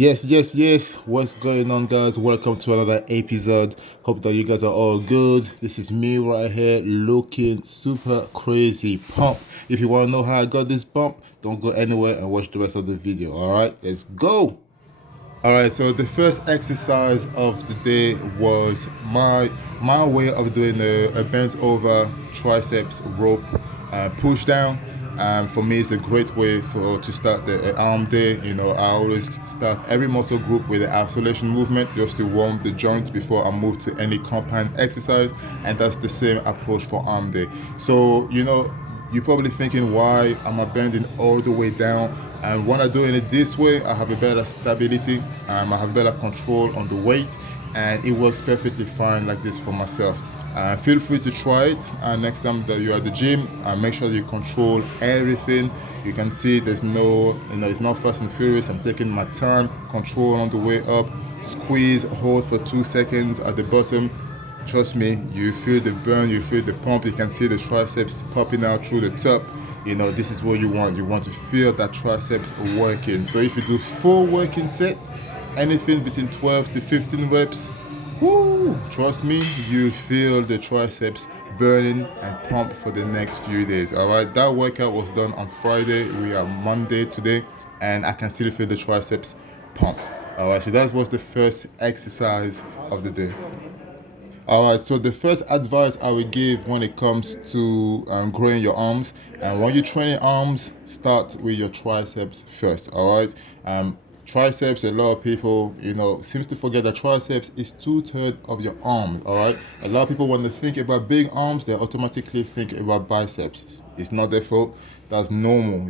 Yes. What's going on, guys? Welcome to another episode. Hope that you guys are all good. This is me right here looking super crazy pump. If you want to know how I got this bump, don't go anywhere and watch the rest of the video. All right, let's go. All right, so the first exercise of the day was my way of doing a bent over triceps rope push down. For me, it's a great way to start the arm day. You know, I always start every muscle group with the isolation movement just to warm the joints before I move to any compound exercise, and that's the same approach for arm day. So, you're probably thinking, why am I bending all the way down? And when I'm doing it this way, I have a better stability, I have better control on the weight, and it works perfectly fine like this for myself. Feel free to try it next time that you're at the gym. Make sure you control everything. You can see there's it's not fast and furious. I'm taking my time, control on the way up, squeeze, hold for 2 seconds at the bottom. Trust me, you feel the burn, you feel the pump, you can see the triceps popping out through the top. This is what you want. You want to feel that triceps working. So if you do 4 working sets, anything between 12 to 15 reps, woo, trust me, you'll feel the triceps burning and pump for the next few days. All right, that workout was done on Friday. We are Monday today, and I can still feel the triceps pumped. All right, so that was the first exercise of the day. All right, so the first advice I would give when it comes to growing your arms, and when you're training arms, start with your triceps first. All right, triceps. A lot of people, seems to forget that triceps is 2/3 of your arms. All right, a lot of people when they think about big arms, they automatically think about biceps. It's not their fault. That's normal.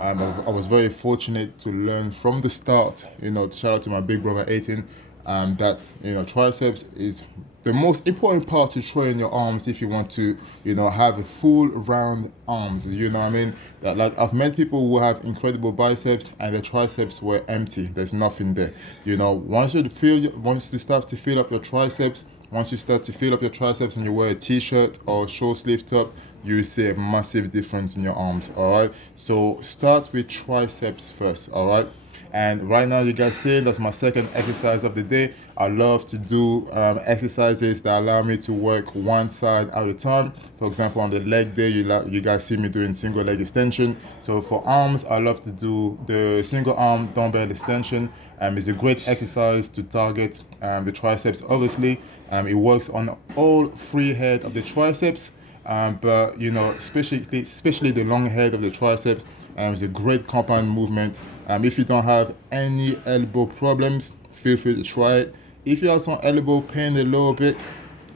I was very fortunate to learn from the start. Shout out to my big brother 18. That triceps is the most important part to train your arms if you want to have a full round arms. You know what I mean? That, like, I've met people who have incredible biceps and the triceps were empty. There's nothing there. Once you start to fill up your triceps, once you start to fill up your triceps and you wear a t-shirt or short sleeve top, you see a massive difference in your arms. All right, so start with triceps first. All right. And right now, you guys see that's my second exercise of the day. I love to do exercises that allow me to work one side at a time. For example, on the leg day, you guys see me doing single leg extension. So for arms, I love to do the single arm dumbbell extension. It's a great exercise to target the triceps. Obviously, it works on all 3 heads of the triceps. But especially the long head of the triceps, it's a great compound movement. If you don't have any elbow problems, feel free to try it. If you have some elbow pain a little bit,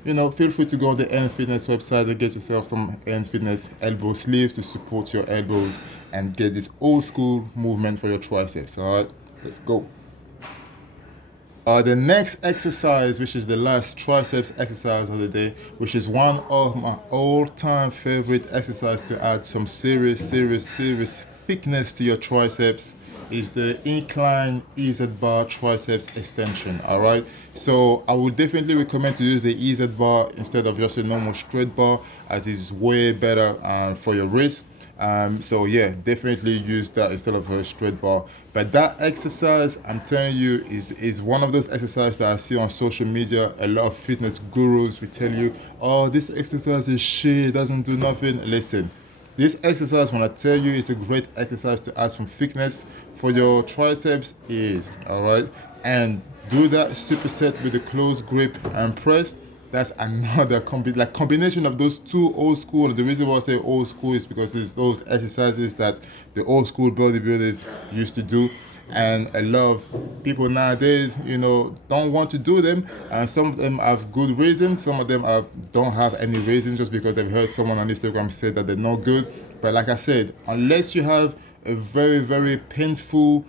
feel free to go on the A.N Fitness website and get yourself some A.N Fitness elbow sleeves to support your elbows and get this old school movement for your triceps. All right, let's go. The next exercise, which is the last triceps exercise of the day, which is one of my all-time favorite exercise to add some serious thickness to your triceps, is the incline EZ bar triceps extension. All right, so I would definitely recommend to use the EZ bar instead of just a normal straight bar, as it's way better for your wrist. So yeah, definitely use that instead of a straight bar. But that exercise, I'm telling you, is one of those exercises that I see on social media. A lot of fitness gurus will tell you, oh, this exercise is shit, it doesn't do nothing. Listen, this exercise, when I tell you it's a great exercise to add some thickness for your triceps, is all right. And do that superset with a close grip and press. That's another combination of those 2 old school. And the reason why I say old school is because it's those exercises that the old school bodybuilders used to do. And a lot of people nowadays, don't want to do them. And some of them have good reasons. Some of them don't have any reason, just because they've heard someone on Instagram say that they're not good. But like I said, unless you have a very, very painful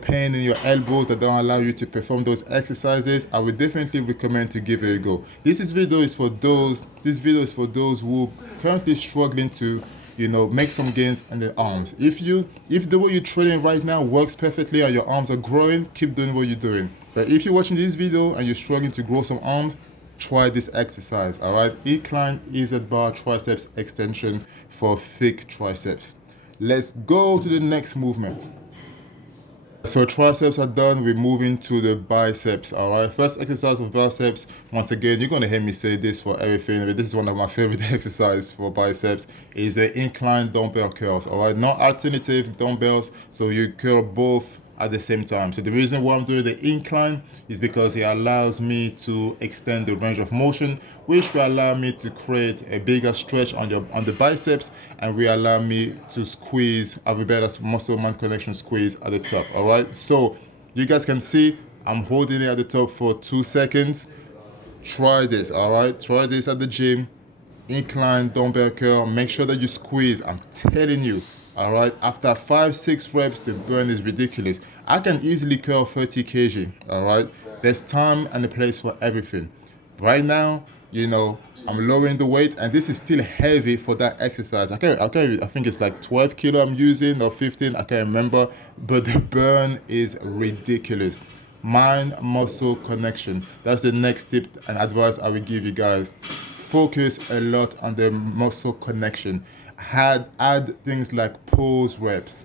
pain in your elbows that don't allow you to perform those exercises, I would definitely recommend to give it a go. This video is for those who currently struggling to make some gains in the arms. If the way you're training right now works perfectly and your arms are growing, keep doing what you're doing. But if you're watching this video and you're struggling to grow some arms, try this exercise. All right, incline EZ bar triceps extension for thick triceps. Let's go to the next movement. So triceps are done, we're moving to the biceps, all right? First exercise of biceps, once again, you're gonna hear me say this for everything, but this is one of my favorite exercises for biceps, is the incline dumbbell curls, all right? Not alternative dumbbells, so you curl both at the same time. So the reason why I'm doing the incline is because it allows me to extend the range of motion, which will allow me to create a bigger stretch on the biceps, and will allow me to squeeze, have a better muscle man connection squeeze at the top. All right. So you guys can see I'm holding it at the top for 2 seconds. Try this. All right. Try this at the gym. Incline dumbbell curl. Make sure that you squeeze. I'm telling you. All right. After 5-6 reps, the burn is ridiculous. I can easily curl 30 kg. All right. There's time and a place for everything. Right now, I'm lowering the weight, and this is still heavy for that exercise. I think it's like 12 kilo I'm using, or 15, I can't remember, but the burn is ridiculous. Mind muscle connection. That's the next tip and advice I will give you guys. Focus a lot on the muscle connection. Add things like pause reps,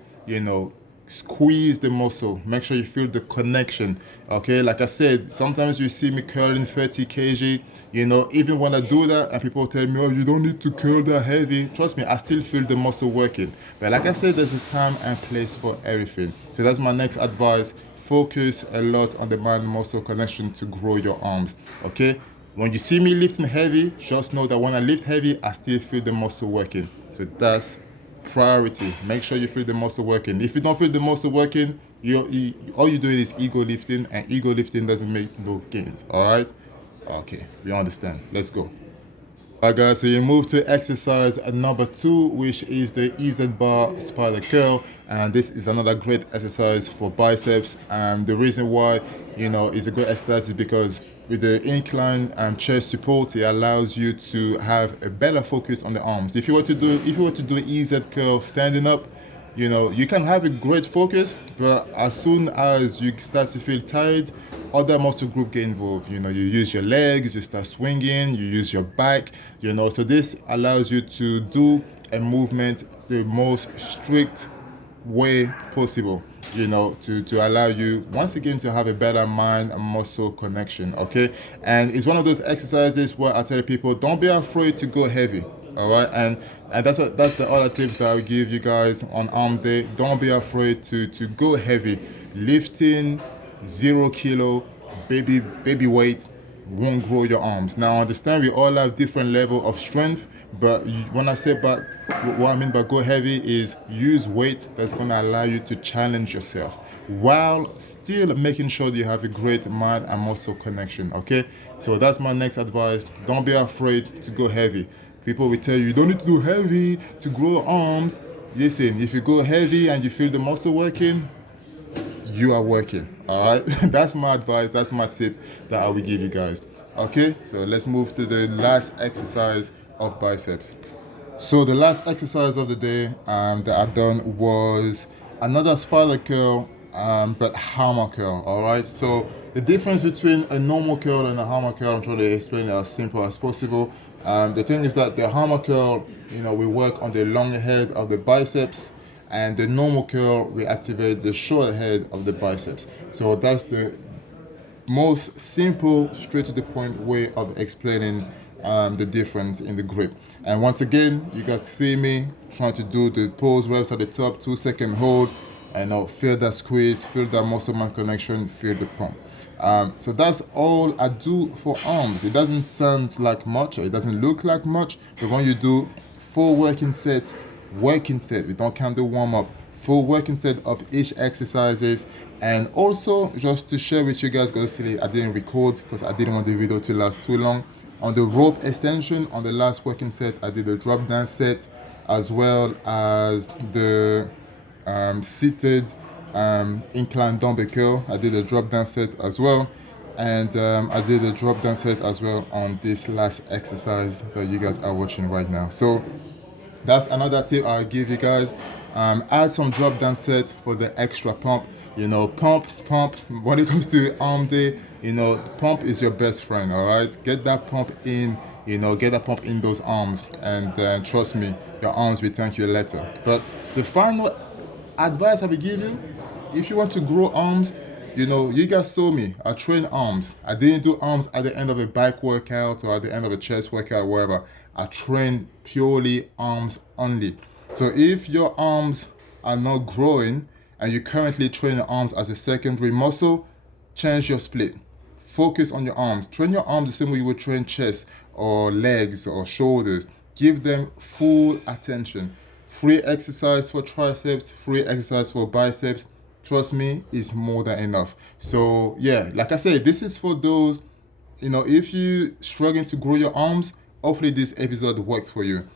squeeze the muscle, make sure you feel the connection. Okay, like I said, sometimes you see me curling 30 kg, even when I do that and people tell me, oh, you don't need to curl that heavy, trust me, I still feel the muscle working. But like I said, there's a time and place for everything. So that's my next advice. Focus a lot on the mind muscle connection to grow your arms. Okay, when you see me lifting heavy, just know that when I lift heavy, I still feel the muscle working. So that's priority. Make sure you feel the muscle working. If you don't feel the muscle working, all you're doing is ego lifting, and ego lifting doesn't make no gains. All right? Okay, we understand. Let's go. Alright guys, so you move to exercise number 2, which is the EZ bar spider curl, and this is another great exercise for biceps. And the reason why it's a great exercise is because with the incline and chest support, it allows you to have a better focus on the arms. If you were to do EZ curl standing up, you can have a great focus, but as soon as you start to feel tired, other muscle group get involved. You use your legs, you start swinging, you use your back, so this allows you to do a movement the most strict way possible, to allow you once again to have a better mind and muscle connection. Okay, and it's one of those exercises where I tell people, don't be afraid to go heavy. All right, and that's the other tips that I will give you guys on arm day. Don't be afraid to go heavy. Lifting 0 kilo baby weight won't grow your arms. Now I understand we all have different level of strength, but when I say what I mean by go heavy is use weight that's going to allow you to challenge yourself while still making sure that you have a great mind and muscle connection. Okay, so that's my next advice. Don't be afraid to go heavy. People will tell you don't need to do heavy to grow arms. Listen, if you go heavy and you feel the muscle working, you are working. All right. That's my advice, that's my tip that I will give you guys. Okay, so let's move to the last exercise of biceps. So the last exercise of the day that I done was another spider curl, but hammer curl. All right, so the difference between a normal curl and a hammer curl, I'm trying to explain it as simple as possible. The thing is that the hammer curl, we work on the long head of the biceps, and the normal curl, we activate the short head of the biceps. So that's the most simple, straight to the point way of explaining the difference in the grip. And once again, you guys see me trying to do the pause reps at the top, 2-second hold, and now feel that squeeze, feel that muscle man connection, feel the pump. So that's all I do for arms. It doesn't sound like much, or it doesn't look like much, but when you do full working set, we don't count the warm-up, full working set of each exercises. And also, just to share with you guys, because silly, I didn't record because I didn't want the video to last too long. On the rope extension, on the last working set, I did a drop down set, as well as the seated incline dumbbell curl. I did a drop down set as well, and I did a drop down set as well on this last exercise that you guys are watching right now. So that's another tip I'll give you guys. Add some drop down set for the extra pump. Pump. When it comes to arm day, pump is your best friend. All right, get that pump in. Get that pump in those arms, and trust me, your arms will thank you later. But the final advice I'll be giving if you want to grow arms, you guys saw me. I train arms. I didn't do arms at the end of a bike workout or at the end of a chest workout, wherever. I train purely arms only. So if your arms are not growing and you currently train your arms as a secondary muscle, change your split. Focus on your arms. Train your arms the same way you would train chest or legs or shoulders. Give them full attention. Free exercise for triceps, free exercise for biceps. Trust me, is more than enough. So yeah, like I said, this is for those, if you struggling to grow your arms, hopefully this episode worked for you.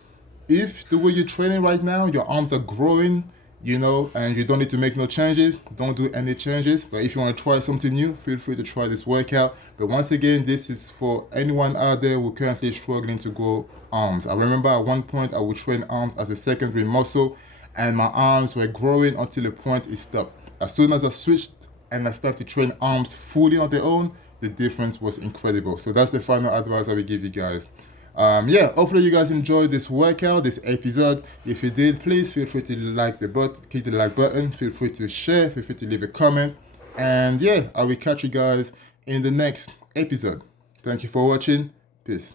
If the way you're training right now, your arms are growing, and you don't need to make no changes, don't do any changes. But if you want to try something new, feel free to try this workout. But once again, this is for anyone out there who currently struggling to grow arms. I remember at one point I would train arms as a secondary muscle, and my arms were growing until the point it stopped. As soon as I switched and I started to train arms fully on their own, the difference was incredible. So that's the final advice I will give you guys. Hopefully you guys enjoyed this workout, this episode. If you did, please feel free to click the like button, feel free to share, feel free to leave a comment. And I will catch you guys in the next episode. Thank you for watching. Peace.